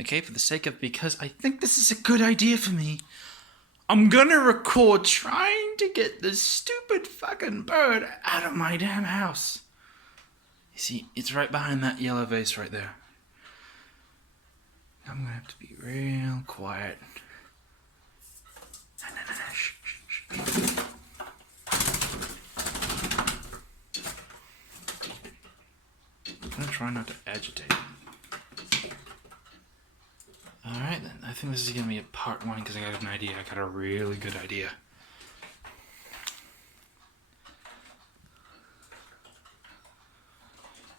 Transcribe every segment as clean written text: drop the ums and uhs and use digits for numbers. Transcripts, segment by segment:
Okay, for the sake of, because I think this is a good idea for me, I'm gonna record trying to get this stupid fucking bird out of my damn house. You see, it's right behind that yellow vase right there. I'm gonna have to be real quiet. Shh, shh, shh. I'm gonna try not to agitate. Alright then, I think this is gonna be a part one because I got an idea. I got a really good idea.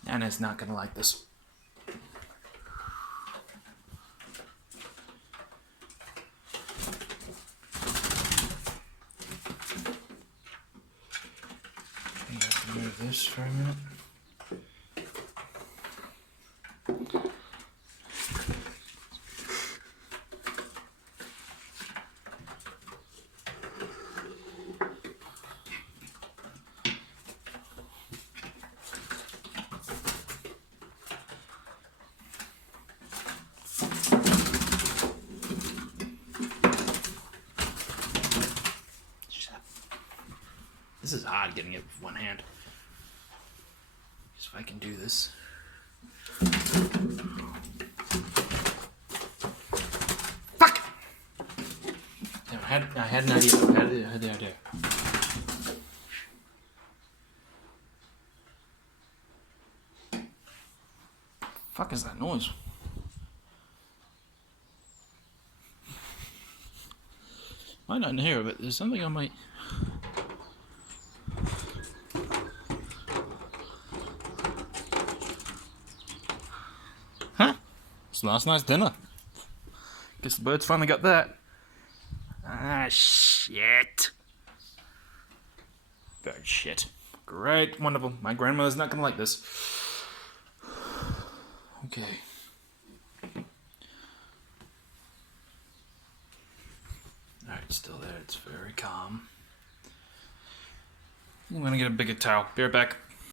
Nana's not gonna like this. I have to move this for a minute. This is hard getting it with one hand. So if I can do this. Fuck! Damn, I had an idea. I had the idea. Fuck is that noise? Might not hear it, but there's something I might. Huh? It's last night's dinner. Guess the birds finally got that. Ah, shit. Bird shit. Great, wonderful. My grandmother's not gonna like this. Okay. Alright, still there. It's very calm. I'm gonna get a bigger towel. Be right back.